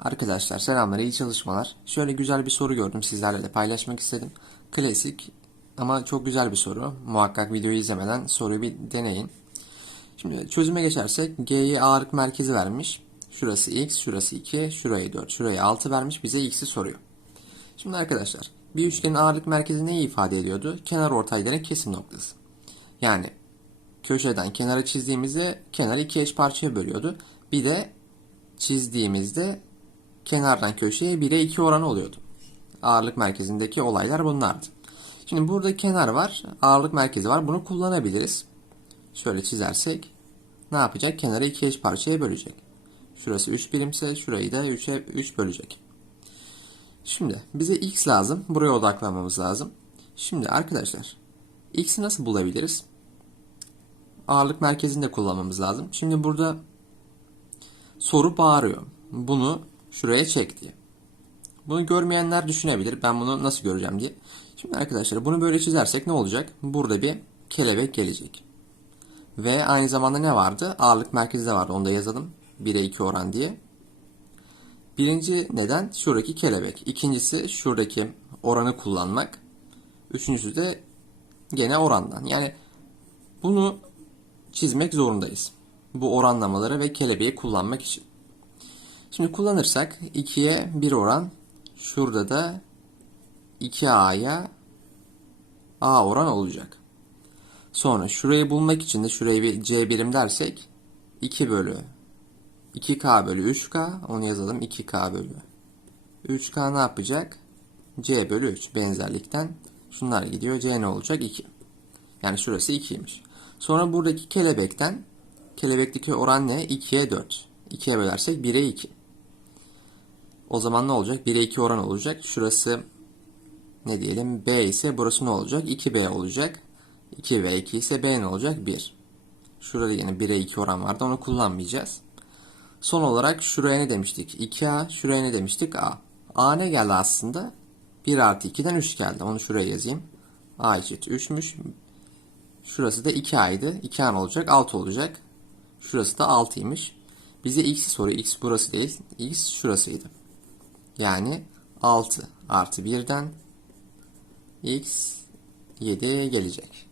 Arkadaşlar selamlar, iyi çalışmalar. Şöyle güzel bir soru gördüm sizlerle de paylaşmak istedim. Klasik ama çok güzel bir soru. Muhakkak videoyu izlemeden soruyu bir deneyin. Şimdi çözüme geçersek G'ye ağırlık merkezi vermiş. Şurası x, şurası 2, şurayı 4, şurayı 6 vermiş. Bize x'i soruyor. Şimdi arkadaşlar bir üçgenin ağırlık merkezi neyi ifade ediyordu? Kenar ortayların kesim noktası. Yani köşeden kenara çizdiğimizde kenarı iki eş parçaya bölüyordu. Bir de çizdiğimizde kenardan köşeye 1'e 2 oranı oluyordu. Ağırlık merkezindeki olaylar bunlardı. Şimdi burada kenar var, ağırlık merkezi var. Bunu kullanabiliriz. Şöyle çizersek ne yapacak? Kenarı iki eş parçaya bölecek. Şurası 3 birimse şurayı da 3'e 3 bölecek. Şimdi bize x lazım. Buraya odaklanmamız lazım. Şimdi arkadaşlar x'i nasıl bulabiliriz? Ağırlık merkezini de kullanmamız lazım. Şimdi burada soru bağırıyor. Bunu şuraya çek diye. Bunu görmeyenler düşünebilir. Ben bunu nasıl göreceğim diye. Şimdi arkadaşlar bunu böyle çizersek ne olacak? Burada bir kelebek gelecek. Ve aynı zamanda ne vardı? Ağırlık merkezi de vardı. Onu da yazalım. 1'e 2 oran diye. Birinci neden? Şuradaki kelebek. İkincisi şuradaki oranı kullanmak. Üçüncüsü de gene orandan. Yani bunu çizmek zorundayız. Bu oranlamaları ve kelebeği kullanmak için. Şimdi kullanırsak 2'ye 1 oran. Şurada da 2A'ya A oran olacak. Sonra şurayı bulmak için de şurayı bir C birim dersek 2 bölü 2K bölü 3K onu yazalım 2K bölü 3K ne yapacak? C bölü 3 benzerlikten şunlar gidiyor. C ne olacak? 2. Yani şurası 2'ymiş. Sonra buradaki kelebekten kelebekteki oran ne? 2'ye 4. 2'ye bölersek 1'e 2. O zaman ne olacak? 1'e 2 oran olacak. Şurası ne diyelim? B ise burası ne olacak? 2B olacak. 2B 2 ise B ne olacak? 1. Şurada yine 1'e 2 oran vardı. Onu kullanmayacağız. Son olarak şuraya ne demiştik? 2A. Şuraya ne demiştik? A. A ne geldi aslında? 1 artı 2'den 3 geldi. Onu şuraya yazayım. A eşit 3'müş. Şurası da 2A'ydı. 2A ne olacak? 6 olacak. Şurası da 6'ymış. Bize x'i soruyor. x burası değil. x şurasıydı. Yani 6 artı 1'den x 7'ye gelecek.